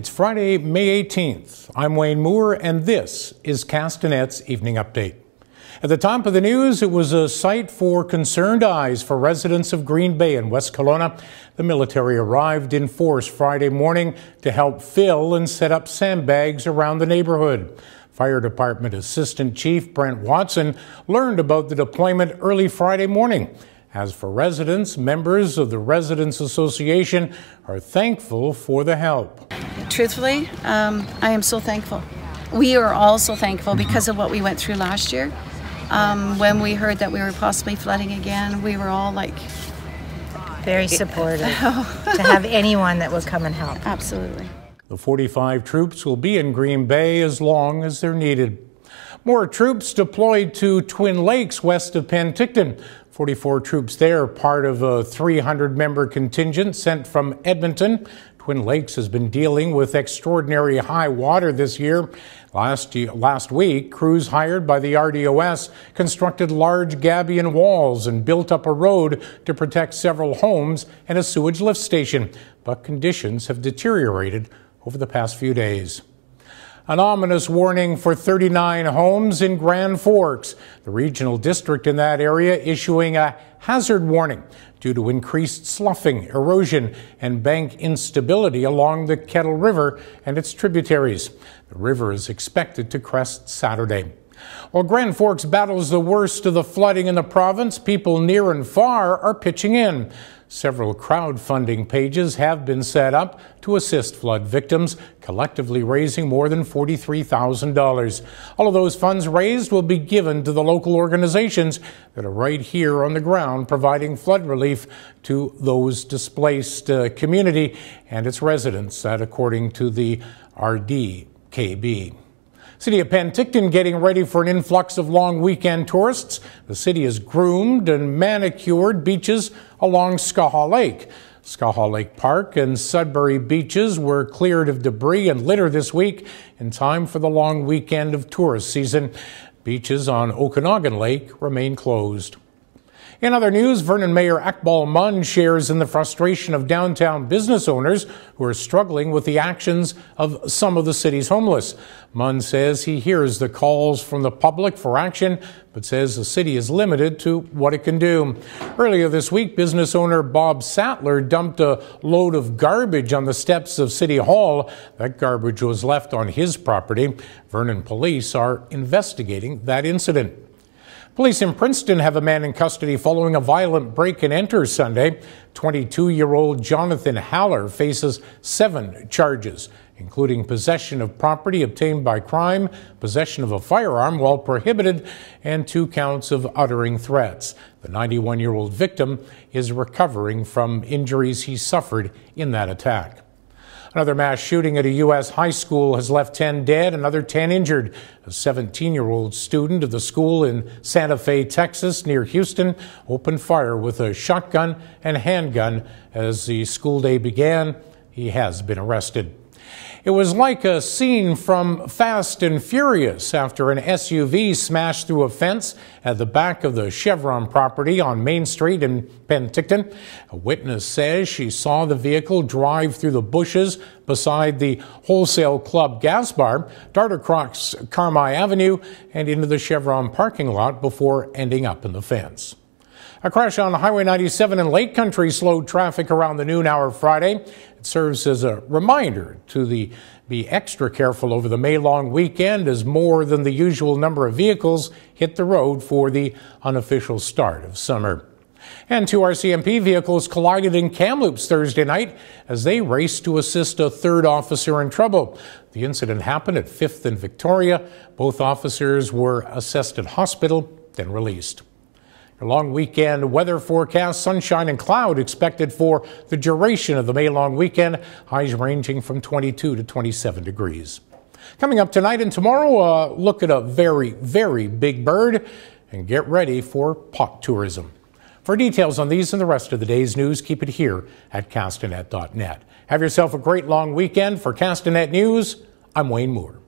It's Friday, May 18th. I'm Wayne Moore, and this is Castanet's Evening Update. At the top of the news, it was a sight for concerned eyes for residents of Green Bay in West Kelowna. The military arrived in force Friday morning to help fill and set up sandbags around the neighborhood. Fire Department Assistant Chief Brent Watson learned about the deployment early Friday morning. As for residents, members of the Residents Association are thankful for the help. Truthfully, I am so thankful. We are all so thankful because of what we went through last year. When we heard that we were possibly flooding again, we were all like... Very supportive to have anyone that would come and help. Absolutely. The 45 troops will be in Green Bay as long as they're needed. More troops deployed to Twin Lakes west of Penticton. 44 troops there, part of a 300-member contingent sent from Edmonton. Twin Lakes has been dealing with extraordinary high water this year. Last week, crews hired by the RDOS constructed large gabion walls and built up a road to protect several homes and a sewage lift station. But conditions have deteriorated over the past few days. An ominous warning for 39 homes in Grand Forks. The regional district in that area issuing a hazard warning due to increased sloughing, erosion, and bank instability along the Kettle River and its tributaries. The river is expected to crest Saturday. While Grand Forks battles the worst of the flooding in the province, people near and far are pitching in. Several crowdfunding pages have been set up to assist flood victims, collectively raising more than $43,000. All of those funds raised will be given to the local organizations that are right here on the ground providing flood relief to those displaced community and its residents, that according to the RDKB. City of Penticton getting ready for an influx of long weekend tourists. The city has groomed and manicured beaches along Skaha Lake. Skaha Lake Park and Sudbury beaches were cleared of debris and litter this week in time for the long weekend of tourist season. Beaches on Okanagan Lake remain closed. In other news, Vernon Mayor Akbal Munn shares in the frustration of downtown business owners who are struggling with the actions of some of the city's homeless. Munn says he hears the calls from the public for action, but says the city is limited to what it can do. Earlier this week, business owner Bob Sattler dumped a load of garbage on the steps of City Hall. That garbage was left on his property. Vernon police are investigating that incident. Police in Princeton have a man in custody following a violent break-and-enter Sunday. 22-year-old Jonathan Haller faces 7 charges, including possession of property obtained by crime, possession of a firearm while prohibited, and 2 counts of uttering threats. The 91-year-old victim is recovering from injuries he suffered in that attack. Another mass shooting at a U.S. high school has left 10 dead, another 10 injured. A 17-year-old student of the school in Santa Fe, Texas, near Houston, opened fire with a shotgun and handgun as the school day began. He has been arrested. It was like a scene from Fast and Furious after an SUV smashed through a fence at the back of the Chevron property on Main Street in Penticton. A witness says she saw the vehicle drive through the bushes beside the Wholesale Club gas bar, dart across Carmi Avenue and into the Chevron parking lot before ending up in the fence. A crash on Highway 97 in Lake Country slowed traffic around the noon hour Friday. It serves as a reminder to be extra careful over the May-long weekend as more than the usual number of vehicles hit the road for the unofficial start of summer. And 2 RCMP vehicles collided in Kamloops Thursday night as they raced to assist a 3rd officer in trouble. The incident happened at 5th and Victoria. Both officers were assessed at hospital, then released. A long weekend weather forecast, sunshine and cloud expected for the duration of the May-long weekend, highs ranging from 22 to 27 degrees. Coming up tonight and tomorrow, look at a very, very big bird and get ready for pot tourism. For details on these and the rest of the day's news, keep it here at castanet.net. Have yourself a great long weekend. For Castanet News, I'm Wayne Moore.